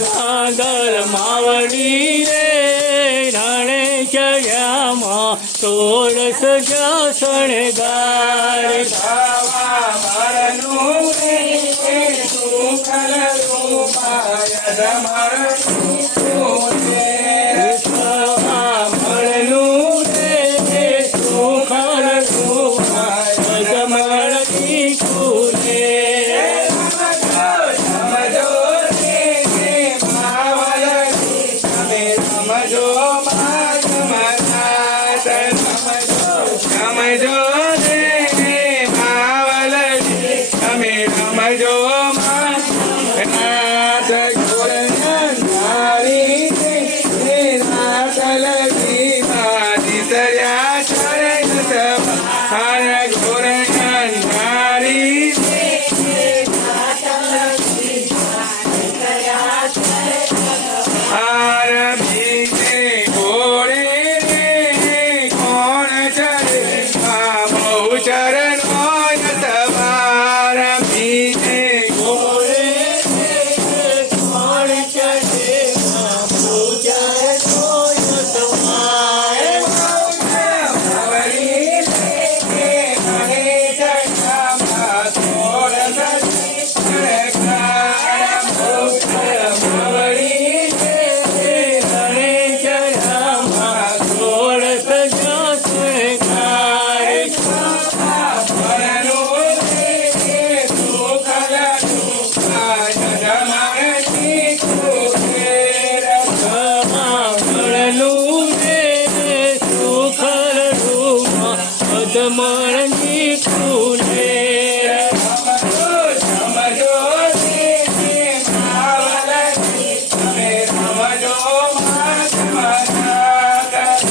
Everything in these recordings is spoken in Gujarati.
સાગર માવડી રે રાણે ચડ્યામાં તોરસ જસણ ગાર મારનું રે તું કલરૂ માર સમજો સમજો સમજો કમળની ફૂલે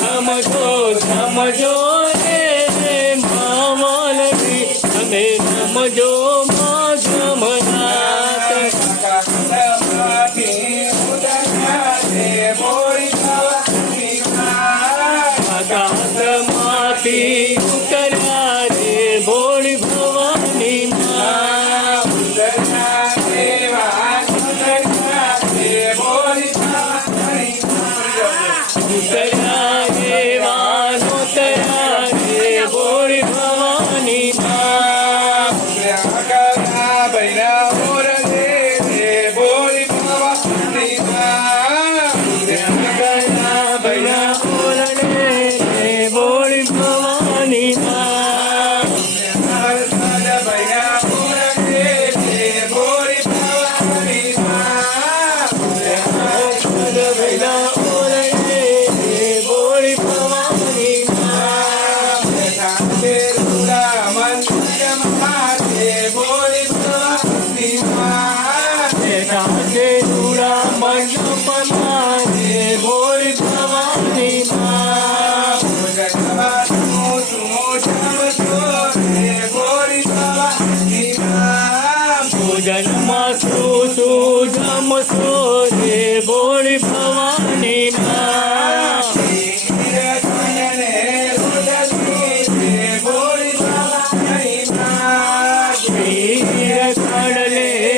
સમજો સમજો. ಮೇಲೆ